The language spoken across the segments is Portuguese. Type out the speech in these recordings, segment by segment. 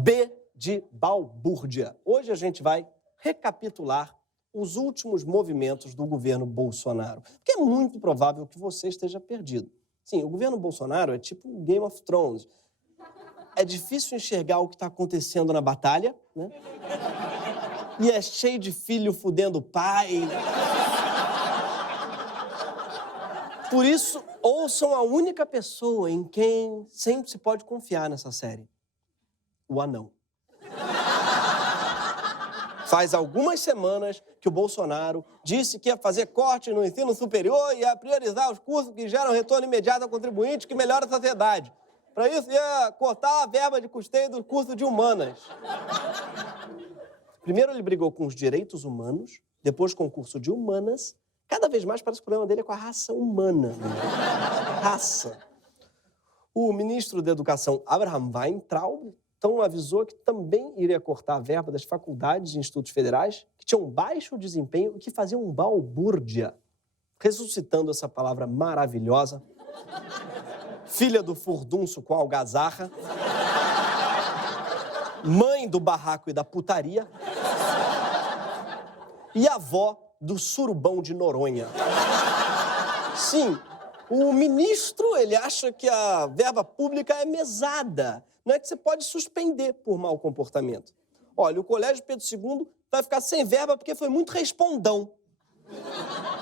B de balbúrdia. Hoje a gente vai recapitular os últimos movimentos do governo Bolsonaro. Porque é muito provável que você esteja perdido. Sim, o governo Bolsonaro é tipo um Game of Thrones. É difícil enxergar o que está acontecendo na batalha, né? E é cheio de filho fudendo o pai. Por isso, ouçam a única pessoa em quem sempre se pode confiar nessa série. O anão. Faz algumas semanas que o Bolsonaro disse que ia fazer corte no ensino superior e ia priorizar os cursos que geram retorno imediato ao contribuinte que melhora a sociedade. Para isso, ia cortar a verba de custeio do curso de humanas. Primeiro ele brigou com os direitos humanos, depois com o curso de humanas. Cada vez mais parece que o problema dele é com a raça humana. Raça. O ministro da Educação, Abraham Weintraub, então avisou que também iria cortar a verba das faculdades e institutos federais que tinham baixo desempenho e que faziam balbúrdia. Ressuscitando essa palavra maravilhosa, filha do furdunço com algazarra, mãe do barraco e da putaria e avó do surubão de Noronha. Sim, o ministro, ele acha que a verba pública é mesada. Não é que você pode suspender por mau comportamento. Olha, o Colégio Pedro II vai ficar sem verba porque foi muito respondão.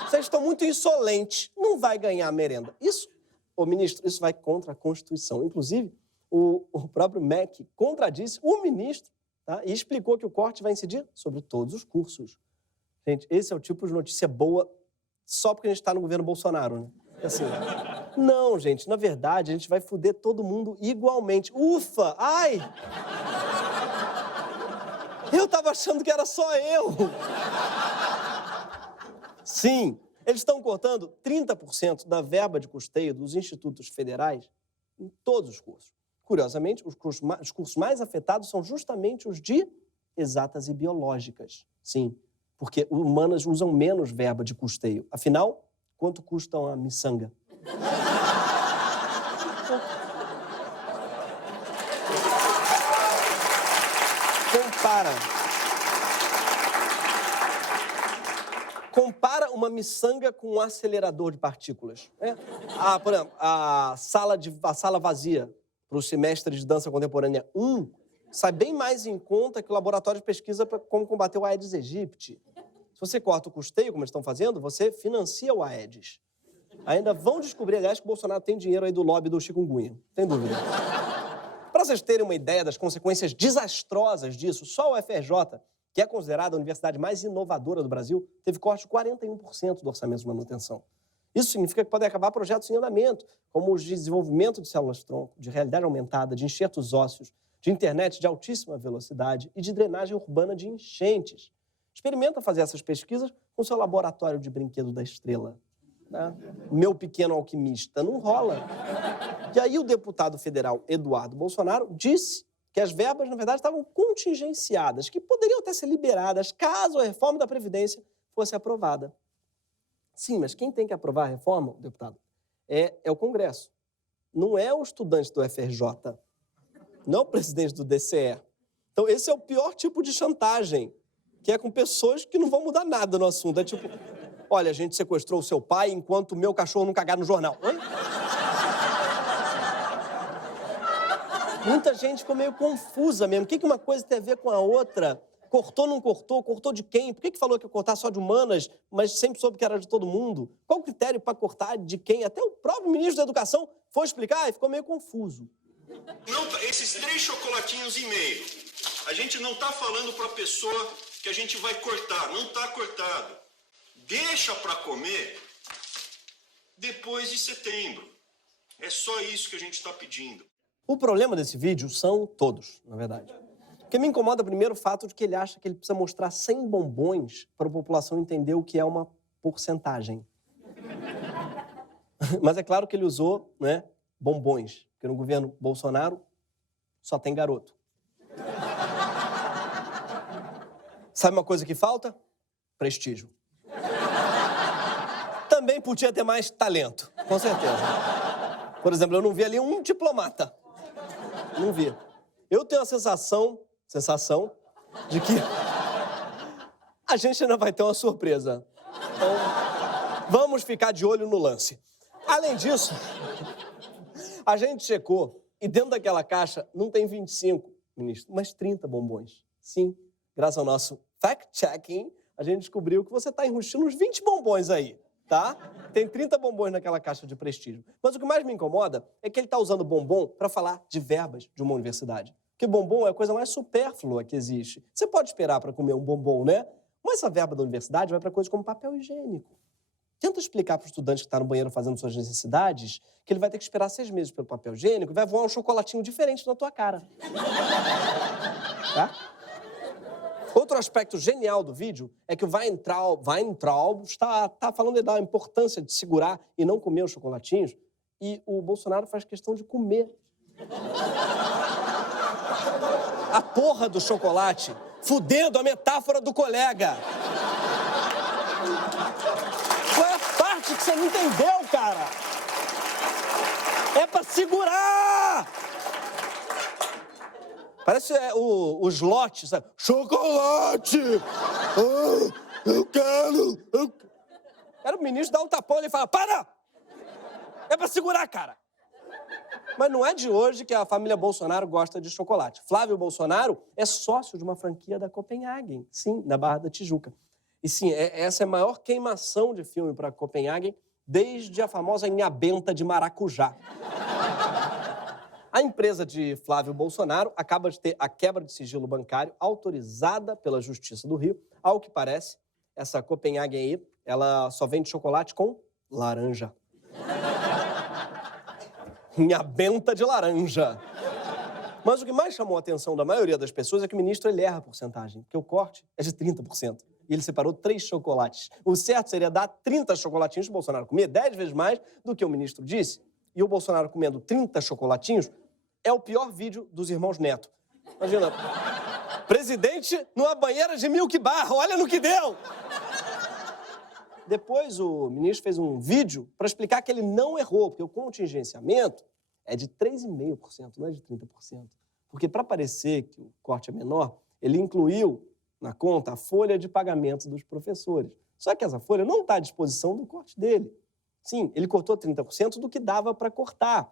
Vocês estão muito insolentes. Não vai ganhar merenda. Isso, ô ministro, isso vai contra a Constituição. Inclusive, o próprio MEC contradisse o ministro, tá? E explicou que o corte vai incidir sobre todos os cursos. Gente, esse é o tipo de notícia boa só porque a gente está no governo Bolsonaro, né? Assim, não, gente, na verdade, a gente vai foder todo mundo igualmente. Ufa! Ai! Eu tava achando que era só eu. Sim, eles estão cortando 30% da verba de custeio dos institutos federais em todos os cursos. Curiosamente, os cursos mais afetados são justamente os de exatas e biológicas. Sim, porque humanas usam menos verba de custeio. Afinal, quanto custa uma miçanga? Compara uma miçanga com um acelerador de partículas. Por exemplo, a sala vazia para o semestre de dança contemporânea 1 sai bem mais em conta que o laboratório de pesquisa para como combater o Aedes aegypti. Se você corta o custeio, como eles estão fazendo, você financia o Aedes. Ainda vão descobrir, aliás, que o Bolsonaro tem dinheiro aí do lobby do chikungunya. Sem dúvida. Para vocês terem uma ideia das consequências desastrosas disso, só o FRJ, que é considerada a universidade mais inovadora do Brasil, teve corte de 41% do orçamento de manutenção. Isso significa que podem acabar projetos em andamento, como os de desenvolvimento de células-tronco, de realidade aumentada, de enxertos ósseos, de internet de altíssima velocidade e de drenagem urbana de enchentes. Experimenta fazer essas pesquisas com seu laboratório de brinquedo da estrela. Né? Meu pequeno alquimista. Não rola. E aí o deputado federal Eduardo Bolsonaro disse que as verbas, na verdade, estavam contingenciadas, que poderiam até ser liberadas caso a reforma da Previdência fosse aprovada. Sim, mas quem tem que aprovar a reforma, deputado, é o Congresso. Não é o estudante do FRJ. Não é o presidente do DCE. Então, esse é o pior tipo de chantagem, que é com pessoas que não vão mudar nada no assunto. É tipo, olha, a gente sequestrou o seu pai enquanto o meu cachorro não cagar no jornal. Hã? Muita gente ficou meio confusa mesmo. O que uma coisa tem a ver com a outra? Cortou, não cortou? Cortou de quem? Por que falou que ia cortar só de humanas, mas sempre soube que era de todo mundo? Qual o critério para cortar de quem? Até o próprio ministro da Educação foi explicar e ficou meio confuso. Não, esses 3 chocolatinhos e meio, a gente não está falando para a pessoa que a gente vai cortar, não está cortado. Deixa para comer depois de setembro. É só isso que a gente está pedindo. O problema desse vídeo são todos, na verdade. Porque me incomoda primeiro o fato de que ele acha que ele precisa mostrar 100 bombons para a população entender o que é uma porcentagem. Mas é claro que ele usou, né, bombons, porque no governo Bolsonaro só tem garoto. Sabe uma coisa que falta? Prestígio. Também podia ter mais talento, com certeza. Por exemplo, eu não vi ali um diplomata. Não vi. eu tenho a sensação de que a gente ainda vai ter uma surpresa. Então, vamos ficar de olho no lance. Além disso, a gente checou e dentro daquela caixa não tem 25, ministro, mas 30 bombons. Sim, graças ao nosso fact-checking, a gente descobriu que você está enrustindo uns 20 bombons aí, tá? Tem 30 bombons naquela caixa de prestígio. Mas o que mais me incomoda é que ele está usando bombom para falar de verbas de uma universidade. Porque bombom é a coisa mais supérflua que existe. Você pode esperar para comer um bombom, né? Mas essa verba da universidade vai para coisas como papel higiênico. Tenta explicar para o estudante que está no banheiro fazendo suas necessidades que ele vai ter que esperar 6 meses pelo papel higiênico e vai voar um chocolatinho diferente na tua cara. Tá? Outro aspecto genial do vídeo é que o Weintraub está falando da importância de segurar e não comer os chocolatinhos e o Bolsonaro faz questão de comer a porra do chocolate, fudendo a metáfora do colega. Qual é a parte que você não entendeu, cara? É pra segurar! Parece os lotes, sabe? Chocolate! Eu quero! Era o ministro dar um tapão e fala, para! É pra segurar, cara! Mas não é de hoje que a família Bolsonaro gosta de chocolate. Flávio Bolsonaro é sócio de uma franquia da Copenhagen, sim, na Barra da Tijuca. E sim, essa é a maior queimação de filme para Copenhagen desde a famosa Inhabenta de Maracujá. A empresa de Flávio Bolsonaro acaba de ter a quebra de sigilo bancário autorizada pela Justiça do Rio. Ao que parece, essa Copenhagen aí, ela só vende chocolate com laranja. Inhabenta de laranja. Mas o que mais chamou a atenção da maioria das pessoas é que o ministro ele erra a porcentagem, porque o corte é de 30%. E ele separou 3 chocolates. O certo seria dar 30 chocolatinhos para o Bolsonaro comer, 10 vezes mais do que o ministro disse. E o Bolsonaro comendo 30 chocolatinhos é o pior vídeo dos irmãos Neto. Imagina, presidente numa banheira de Milk Bar, olha no que deu! Depois o ministro fez um vídeo para explicar que ele não errou, porque o contingenciamento é de 3,5%, não é de 30%. Porque para parecer que o corte é menor, ele incluiu na conta a folha de pagamento dos professores. Só que essa folha não está à disposição do corte dele. Sim, ele cortou 30% do que dava para cortar.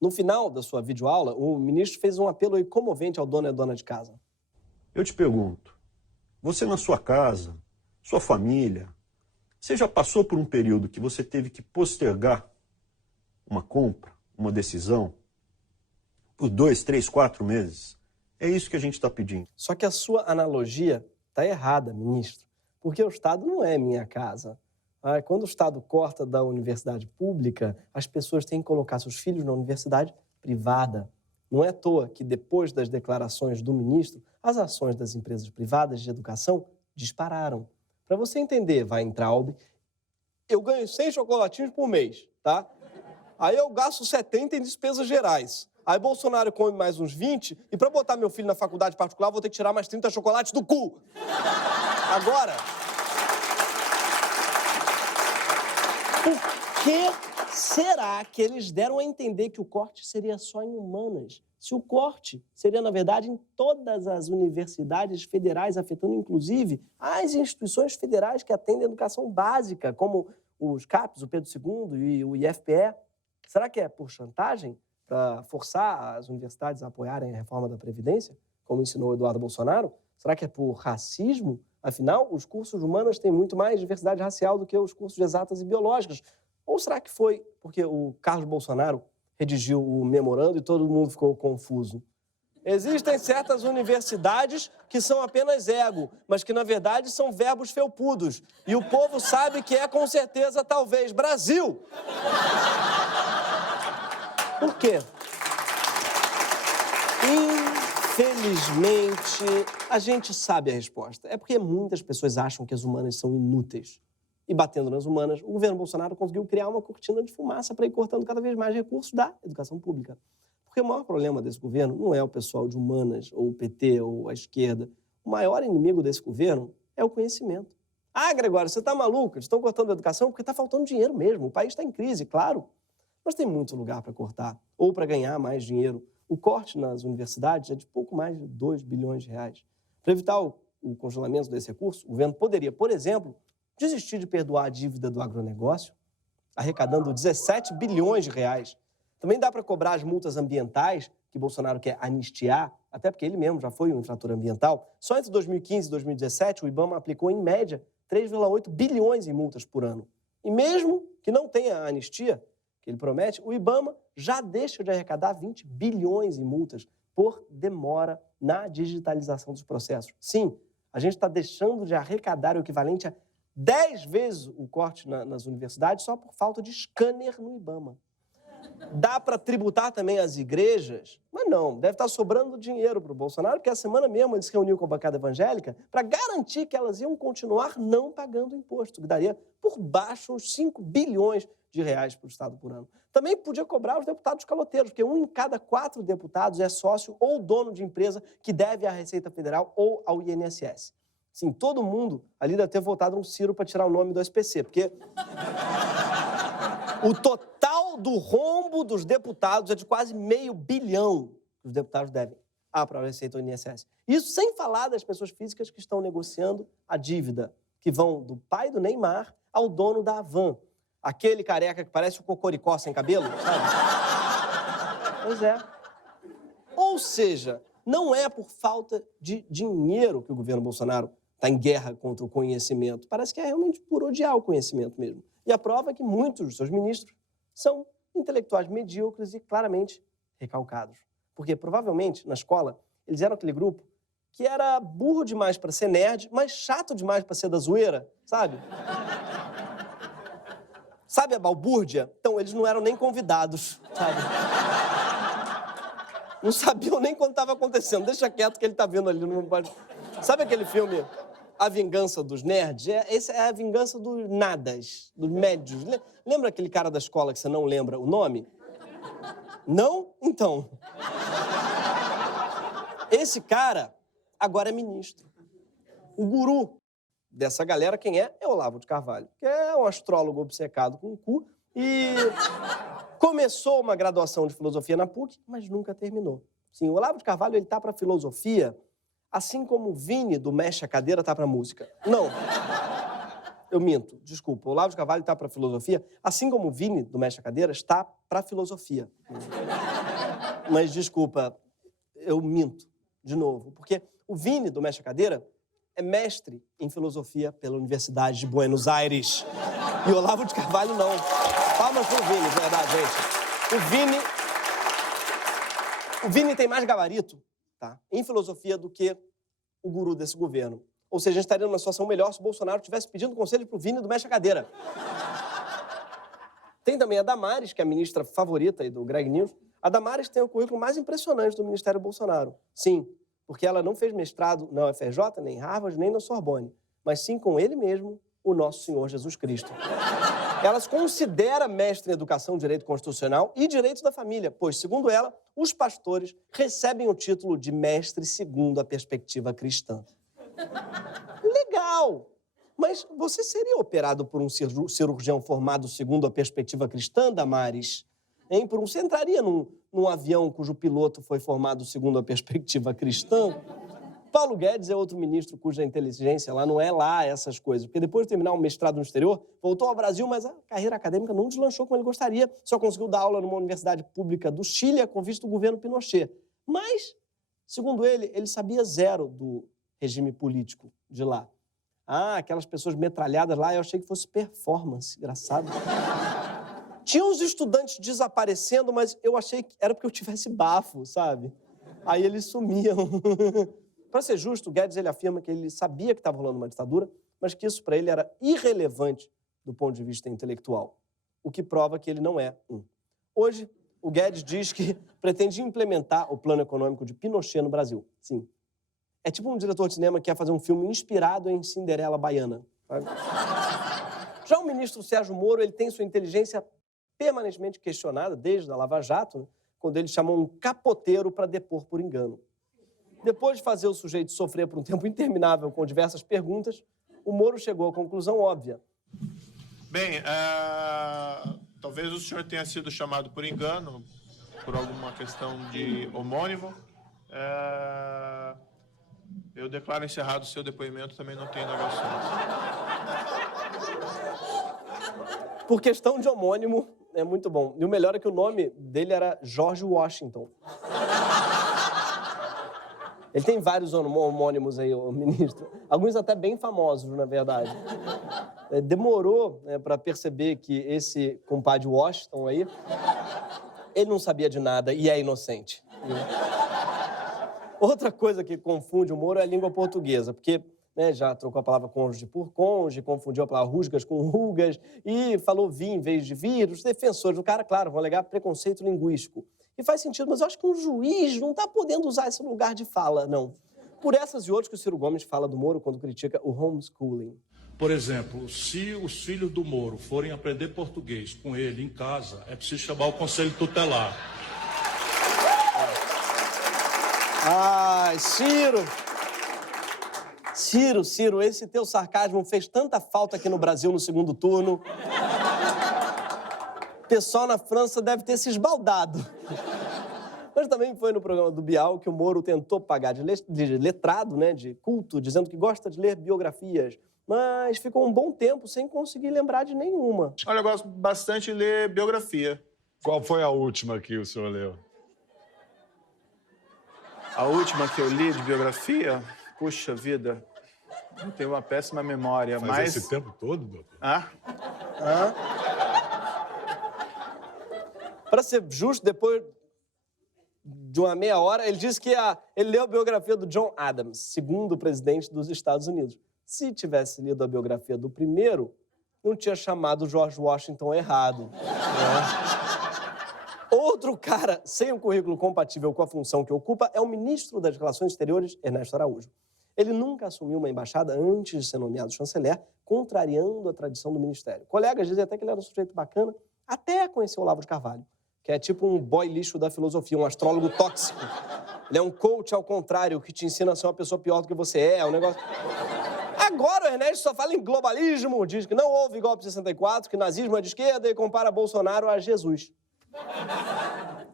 No final da sua videoaula, o ministro fez um apelo aí comovente ao dono e à dona de casa. Eu te pergunto, você na sua casa, sua família, você já passou por um período que você teve que postergar uma compra, uma decisão, por 2, 3, 4 meses? É isso que a gente está pedindo. Só que a sua analogia está errada, ministro, porque o Estado não é minha casa. Quando o Estado corta da universidade pública, as pessoas têm que colocar seus filhos na universidade privada. Não é à toa que, depois das declarações do ministro, as ações das empresas privadas de educação dispararam. Para você entender, Weintraub, eu ganho 100 chocolatinhos por mês, tá? Aí eu gasto 70 em despesas gerais. Aí Bolsonaro come mais uns 20 e para botar meu filho na faculdade particular, vou ter que tirar mais 30 chocolates do cu. Agora, por que será que eles deram a entender que o corte seria só em humanas? Se o corte seria, na verdade, em todas as universidades federais, afetando, inclusive, as instituições federais que atendem a educação básica, como os CAPES, o Pedro II e o IFPE. Será que é por chantagem para forçar as universidades a apoiarem a reforma da Previdência, como ensinou Eduardo Bolsonaro? Será que é por racismo? Afinal, os cursos de humanas têm muito mais diversidade racial do que os cursos de exatas e biológicas. Ou será que foi porque o Carlos Bolsonaro redigiu o memorando e todo mundo ficou confuso? Existem certas universidades que são apenas ego, mas que, na verdade, são verbos felpudos. E o povo sabe que é, com certeza, talvez, Brasil. Por quê? Infelizmente, a gente sabe a resposta. É porque muitas pessoas acham que as humanas são inúteis. E batendo nas humanas, o governo Bolsonaro conseguiu criar uma cortina de fumaça para ir cortando cada vez mais recursos da educação pública. Porque o maior problema desse governo não é o pessoal de humanas, ou o PT, ou a esquerda. O maior inimigo desse governo é o conhecimento. Gregório, você está maluco? Eles estão cortando a educação porque está faltando dinheiro mesmo. O país está em crise, claro. Mas tem muito lugar para cortar, ou para ganhar mais dinheiro. O corte nas universidades é de pouco mais de 2 bilhões de reais. Para evitar o congelamento desse recurso, o governo poderia, por exemplo, desistir de perdoar a dívida do agronegócio, arrecadando 17 bilhões de reais. Também dá para cobrar as multas ambientais, que Bolsonaro quer anistiar, até porque ele mesmo já foi um infrator ambiental. Só entre 2015 e 2017, o IBAMA aplicou, em média, 3,8 bilhões em multas por ano. E mesmo que não tenha a anistia que ele promete, o IBAMA já deixa de arrecadar 20 bilhões em multas por demora na digitalização dos processos. Sim, a gente está deixando de arrecadar o equivalente a 10 vezes o corte nas universidades só por falta de scanner no IBAMA. Dá para tributar também as igrejas? Mas não, deve estar sobrando dinheiro para o Bolsonaro, porque a semana mesmo ele se reuniu com a bancada evangélica para garantir que elas iam continuar não pagando imposto, que daria por baixo uns 5 bilhões de reais para o Estado por ano. Também podia cobrar os deputados caloteiros, porque 1 em cada 4 deputados é sócio ou dono de empresa que deve à Receita Federal ou ao INSS. Sim, todo mundo ali deve ter votado no Ciro para tirar o nome do SPC, porque o total do rombo dos deputados é de quase meio bilhão que os deputados devem para a Receita ou INSS. Isso sem falar das pessoas físicas que estão negociando a dívida, que vão do pai do Neymar ao dono da Havan. Aquele careca que parece o Cocoricó sem cabelo, sabe? Pois é. Ou seja, não é por falta de dinheiro que o governo Bolsonaro está em guerra contra o conhecimento. Parece que é realmente por odiar o conhecimento mesmo. E a prova é que muitos dos seus ministros são intelectuais medíocres e claramente recalcados. Porque provavelmente, na escola, eles eram aquele grupo que era burro demais para ser nerd, mas chato demais para ser da zoeira, sabe? Sabe a balbúrdia? Então, eles não eram nem convidados, sabe? Não sabiam nem quando estava acontecendo. Deixa quieto que ele está vendo ali. Não pode... Sabe aquele filme A Vingança dos Nerds? Essa é a vingança dos nadas, dos médios. Lembra aquele cara da escola que você não lembra o nome? Não? Então. Esse cara agora é ministro. O guru dessa galera, quem é? É Olavo de Carvalho, que é um astrólogo obcecado com o cu e começou uma graduação de filosofia na PUC, mas nunca terminou. Sim, o Olavo de Carvalho, ele tá para filosofia, assim como o Vini do Mexe a Cadeira tá para música. Não. Eu minto, desculpa. O Olavo de Carvalho tá para filosofia, assim como o Vini do Mexe a Cadeira está para filosofia. Mas desculpa, eu minto de novo, porque o Vini do Mexe a Cadeira é mestre em filosofia pela Universidade de Buenos Aires. E o Olavo de Carvalho não. Palmas pro Vini, de verdade, gente. O Vini tem mais gabarito, tá, em filosofia do que o guru desse governo. Ou seja, a gente estaria numa situação melhor se o Bolsonaro tivesse pedindo conselho pro Vini do Mexe a Cadeira. Tem também a Damares, que é a ministra favorita aí do Greg News. A Damares tem o currículo mais impressionante do Ministério Bolsonaro. Sim, porque ela não fez mestrado na UFRJ, nem em Harvard, nem na Sorbonne, mas sim com ele mesmo, o nosso Senhor Jesus Cristo. Ela se considera mestre em educação, direito constitucional e direito da família, pois, segundo ela, os pastores recebem o título de mestre segundo a perspectiva cristã. Legal! Mas você seria operado por um cirurgião formado segundo a perspectiva cristã, Damares? Hein? Você entraria num avião cujo piloto foi formado segundo a perspectiva cristã? Paulo Guedes é outro ministro cuja inteligência lá não é lá essas coisas. Porque depois de terminar um mestrado no exterior, voltou ao Brasil, mas a carreira acadêmica não deslanchou como ele gostaria. Só conseguiu dar aula numa universidade pública do Chile a convite do governo Pinochet. Mas, segundo ele, ele sabia zero do regime político de lá. Ah, aquelas pessoas metralhadas lá, eu achei que fosse performance. Engraçado. Tinha uns estudantes desaparecendo, mas eu achei que era porque eu tivesse bafo, sabe? Aí eles sumiam. Para ser justo, o Guedes ele afirma que ele sabia que estava rolando uma ditadura, mas que isso para ele era irrelevante do ponto de vista intelectual, o que prova que ele não é um. Hoje, o Guedes diz que pretende implementar o plano econômico de Pinochet no Brasil. Sim. É tipo um diretor de cinema que quer fazer um filme inspirado em Cinderela Baiana. Sabe? Já o ministro Sérgio Moro, ele tem sua inteligência permanentemente questionada, desde a Lava Jato, né, quando ele chamou um capoteiro para depor por engano. Depois de fazer o sujeito sofrer por um tempo interminável com diversas perguntas, o Moro chegou à conclusão óbvia. Bem, talvez o senhor tenha sido chamado por engano, por alguma questão de homônimo. Eu declaro encerrado o seu depoimento, também não tenho indagações. Por questão de homônimo, é muito bom. E o melhor é que o nome dele era George Washington. Ele tem vários homônimos aí, o ministro. Alguns até bem famosos, na verdade. Demorou para perceber que esse compadre Washington aí, ele não sabia de nada e é inocente. Outra coisa que confunde o Moro é a língua portuguesa, porque já trocou a palavra cônjuge por cônjuge, confundiu a palavra rusgas com rugas e falou vi em vez de vir. Os defensores do cara, claro, vão alegar preconceito linguístico. E faz sentido, mas eu acho que um juiz não está podendo usar esse lugar de fala, não. Por essas e outras que o Ciro Gomes fala do Moro quando critica o homeschooling. Por exemplo, se os filhos do Moro forem aprender português com ele em casa, é preciso chamar o conselho tutelar. Ai, Ciro! Ciro, esse teu sarcasmo fez tanta falta aqui no Brasil no segundo turno. O pessoal na França deve ter se esbaldado. Mas também foi no programa do Bial que o Moro tentou pagar de letrado, de culto, dizendo que gosta de ler biografias, mas ficou um bom tempo sem conseguir lembrar de nenhuma. Olha, eu gosto bastante de ler biografia. Qual foi a última que o senhor leu? A última que eu li de biografia? Puxa vida, eu tenho uma péssima memória, Faz mas... esse tempo todo, doutor? Para ser justo, depois de uma meia hora, ele disse que ele leu a biografia do John Adams, segundo presidente dos Estados Unidos. Se tivesse lido a biografia do primeiro, não tinha chamado o George Washington errado. Outro cara sem um currículo compatível com a função que ocupa é o ministro das Relações Exteriores, Ernesto Araújo. Ele nunca assumiu uma embaixada antes de ser nomeado chanceler, contrariando a tradição do ministério. Colegas dizem até que ele era um sujeito bacana, até conhecer o Olavo de Carvalho, que é tipo um boy lixo da filosofia, um astrólogo tóxico. Ele é um coach ao contrário, que te ensina a ser uma pessoa pior do que você é, um negócio... Agora o Ernesto só fala em globalismo, diz que não houve golpe de 64, que nazismo é de esquerda e compara Bolsonaro a Jesus.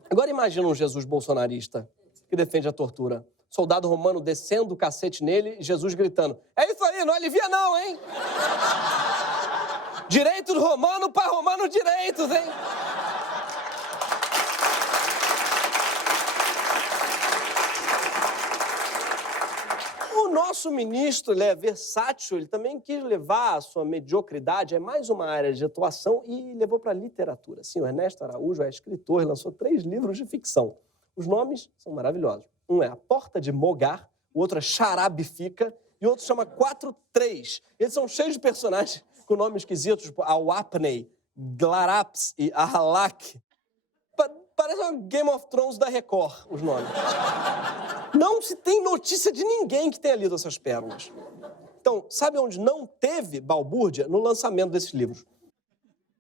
Agora imagina um Jesus bolsonarista que defende a tortura. Soldado romano descendo o cacete nele e Jesus gritando: é isso aí, não alivia não, hein? Direitos romano para romanos direitos, hein? O nosso ministro, ele é versátil, ele também quis levar a sua mediocridade, é mais uma área de atuação, e levou para a literatura. Sim, o Ernesto Araújo é escritor e lançou 3 livros de ficção. Os nomes são maravilhosos. Um é A Porta de Mogar, o outro é Charabifica e o outro chama 4-3. Eles são cheios de personagens com nomes esquisitos, tipo Awapney, Glaraps e Ahalak. Parece uma Game of Thrones da Record, os nomes. Não se tem notícia de ninguém que tenha lido essas pérolas. Então, sabe onde não teve balbúrdia? No lançamento desses livros.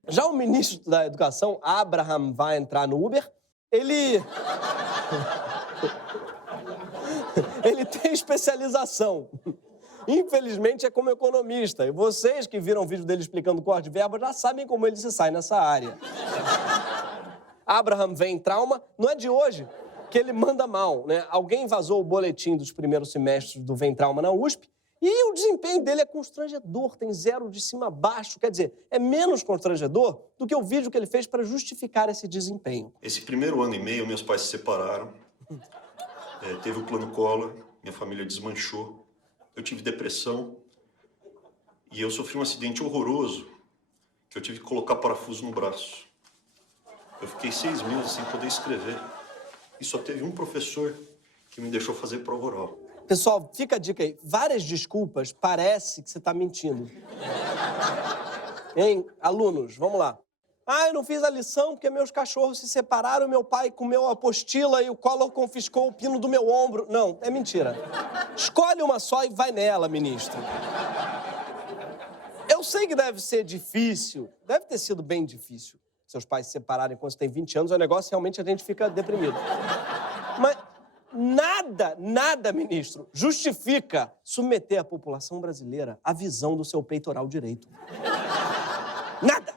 Já o ministro da Educação, Abraham, vai entrar no Uber, ele tem especialização. Infelizmente, é como economista. E vocês que viram o vídeo dele explicando o corte de verba já sabem como ele se sai nessa área. Abraham vem em trauma, não é de hoje que ele manda mal, Alguém vazou o boletim dos primeiros semestres do Vem Trauma na USP e o desempenho dele é constrangedor, tem 0 de cima a baixo. Quer dizer, é menos constrangedor do que o vídeo que ele fez para justificar esse desempenho. Esse primeiro ano e meio, meus pais se separaram. Teve o plano Collor, minha família desmanchou. Eu tive depressão e eu sofri um acidente horroroso que eu tive que colocar parafuso no braço. Eu fiquei 6 meses sem poder escrever. E só teve um professor que me deixou fazer prova oral. Pessoal, fica a dica aí. Várias desculpas, parece que você está mentindo. Hein? Alunos, vamos lá. Eu não fiz a lição porque meus cachorros se separaram, meu pai comeu a apostila e o Collor confiscou o pino do meu ombro. Não, é mentira. Escolhe uma só e vai nela, ministro. Eu sei que deve ser difícil, deve ter sido bem difícil. Seus pais se separarem quando você tem 20 anos, o negócio realmente a gente fica deprimido. Mas nada, ministro, justifica submeter a população brasileira à visão do seu peitoral direito. Nada!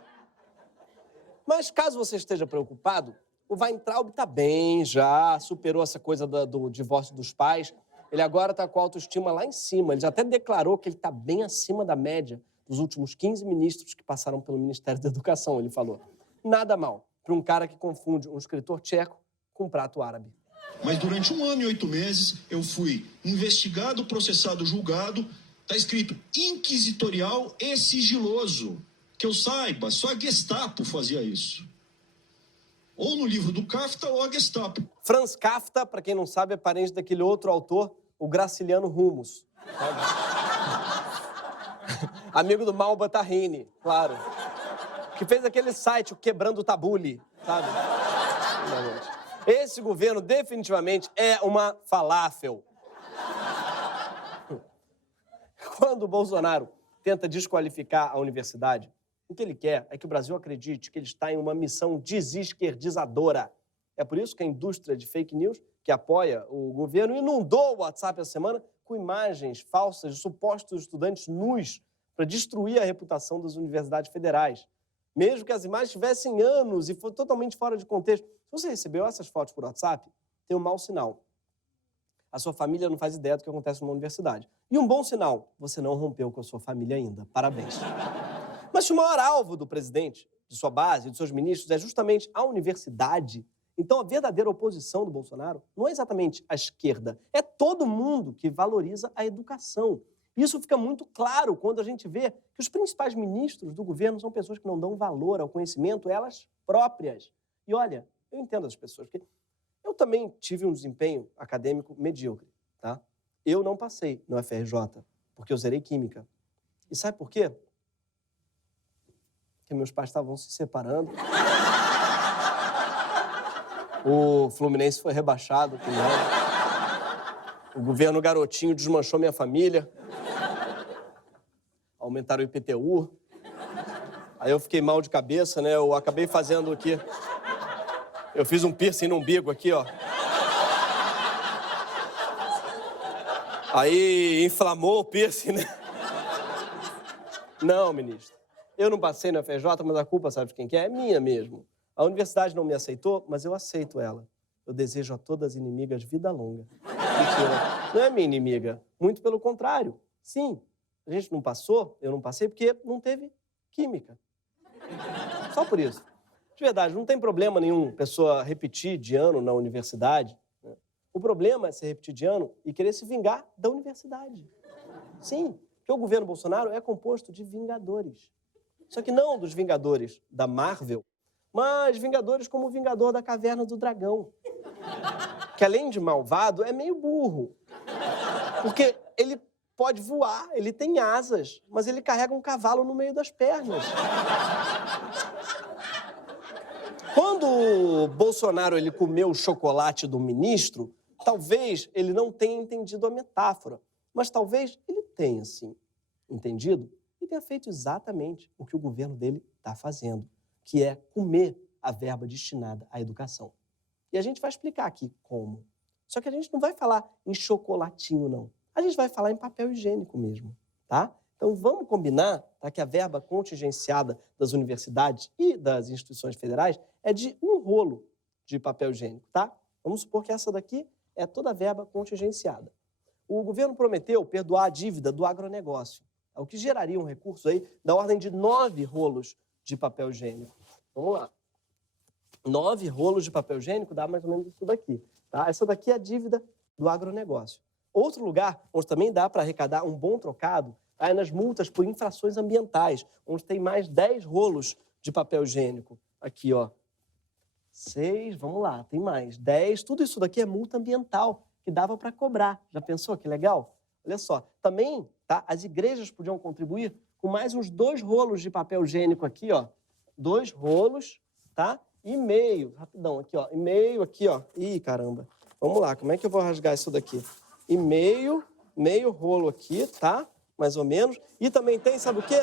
Mas caso você esteja preocupado, O Weintraub tá bem já, superou essa coisa do divórcio dos pais. Ele agora tá com a autoestima lá em cima. Ele já até declarou que ele tá bem acima da média dos últimos 15 ministros que passaram pelo Ministério da Educação, ele falou. Nada mal para um cara que confunde um escritor tcheco com um prato árabe. Mas durante 1 ano e 8 meses, eu fui investigado, processado, julgado. Tá escrito inquisitorial e sigiloso. Que eu saiba, só a Gestapo fazia isso. Ou no livro do Kafta ou a Gestapo. Franz Kafta, para quem não sabe, é parente daquele outro autor, o Graciliano Ramos. Amigo do Malba Tahini, claro. Que fez aquele site, o Quebrando o Tabule, sabe? Esse governo definitivamente é uma falafel. Quando o Bolsonaro tenta desqualificar a universidade, o que ele quer é que o Brasil acredite que ele está em uma missão desesquerdizadora. É por isso que a indústria de fake news, que apoia o governo, inundou o WhatsApp essa semana com imagens falsas de supostos estudantes nus para destruir a reputação das universidades federais. Mesmo que as imagens tivessem anos e fossem totalmente fora de contexto. Se você recebeu essas fotos por WhatsApp, tem um mau sinal. A sua família não faz ideia do que acontece numa universidade. E um bom sinal, você não rompeu com a sua família ainda. Parabéns. Mas se o maior alvo do presidente, de sua base, de seus ministros, é justamente a universidade, então a verdadeira oposição do Bolsonaro não é exatamente a esquerda, é todo mundo que valoriza a educação. Isso fica muito claro quando a gente vê que os principais ministros do governo são pessoas que não dão valor ao conhecimento, elas próprias. E olha, eu entendo as pessoas, porque eu também tive um desempenho acadêmico medíocre, tá? Eu não passei no FRJ, porque eu zerei química. E sabe por quê? Porque meus pais estavam se separando. O Fluminense foi rebaixado. O governo garotinho desmanchou minha família. Aumentaram o IPTU. Aí eu fiquei mal de cabeça, né? Eu acabei fazendo aqui. Eu fiz um piercing no umbigo aqui, ó. Aí inflamou o piercing, né? Não, ministro. Eu não passei na FRJ, mas a culpa, sabe de quem que é? É minha mesmo. A universidade não me aceitou, mas eu aceito ela. Eu desejo a todas as inimigas vida longa. Mentira. Não é minha inimiga. Muito pelo contrário. Sim, a gente não passou, eu não passei, porque não teve química. Só por isso. De verdade, não tem problema nenhum pessoa repetir de ano na universidade. Né? O problema é se repetir de ano e querer se vingar da universidade. Sim, porque o governo Bolsonaro é composto de vingadores. Só que não dos Vingadores da Marvel, mas Vingadores como o Vingador da Caverna do Dragão. Que além de malvado, é meio burro. Porque ele pode voar, ele tem asas, mas ele carrega um cavalo no meio das pernas. Quando o Bolsonaro ele comeu o chocolate do ministro, talvez ele não tenha entendido a metáfora, mas talvez ele tenha, sim, entendido e tenha feito exatamente o que o governo dele está fazendo, que é comer a verba destinada à educação. E a gente vai explicar aqui como. Só que a gente não vai falar em chocolatinho, não. A gente vai falar em papel higiênico mesmo, tá? Então vamos combinar, tá, que a verba contingenciada das universidades e das instituições federais é de 1 rolo de papel higiênico, tá? Vamos supor que essa daqui é toda a verba contingenciada. O governo prometeu perdoar a dívida do agronegócio, o que geraria um recurso aí da ordem de 9 rolos de papel higiênico. Vamos lá. 9 rolos de papel higiênico dá mais ou menos isso daqui, tá? Essa daqui é a dívida do agronegócio. Outro lugar onde também dá para arrecadar um bom trocado é nas multas por infrações ambientais, onde tem mais 10 rolos de papel higiênico. Aqui, ó. 6, vamos lá, tem mais. 10, tudo isso daqui é multa ambiental, que dava para cobrar. Já pensou que legal? Olha só, também, tá, as igrejas podiam contribuir com mais uns 2 rolos de papel higiênico aqui, ó. 2 rolos, tá? E meio, rapidão, aqui, ó. E meio aqui, ó. Ih, caramba. Vamos lá, como é que eu vou rasgar isso daqui? E meio rolo aqui, tá? Mais ou menos. E também tem, sabe o quê?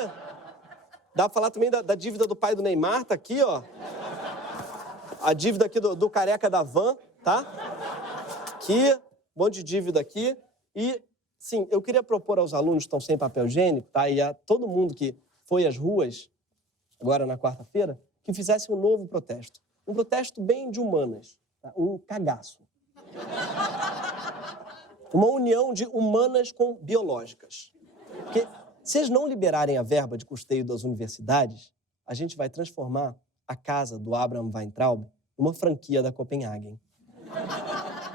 Dá pra falar também da dívida do pai do Neymar, tá aqui, ó. A dívida aqui do careca da van, tá? Aqui, um monte de dívida aqui. E, sim, eu queria propor aos alunos que estão sem papel higiênico, tá? E a todo mundo que foi às ruas, agora na quarta-feira, que fizesse um novo protesto. Um protesto bem de humanas. Tá? Um cagaço. Uma união de humanas com biológicas. Porque se eles não liberarem a verba de custeio das universidades, a gente vai transformar a casa do Abraham Weintraub numa franquia da Copenhagen.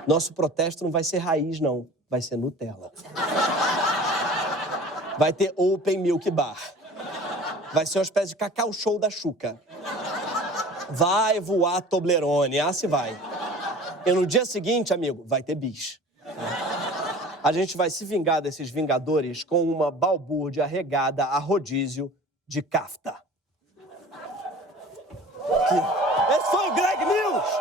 Nosso protesto não vai ser raiz, não. Vai ser Nutella. Vai ter Open Milk Bar. Vai ser uma espécie de cacau show da Xuca. Vai voar Toblerone, se vai. E no dia seguinte, amigo, vai ter bis. A gente vai se vingar desses vingadores com uma balbúrdia regada a rodízio de kafta. Esse foi o Greg News!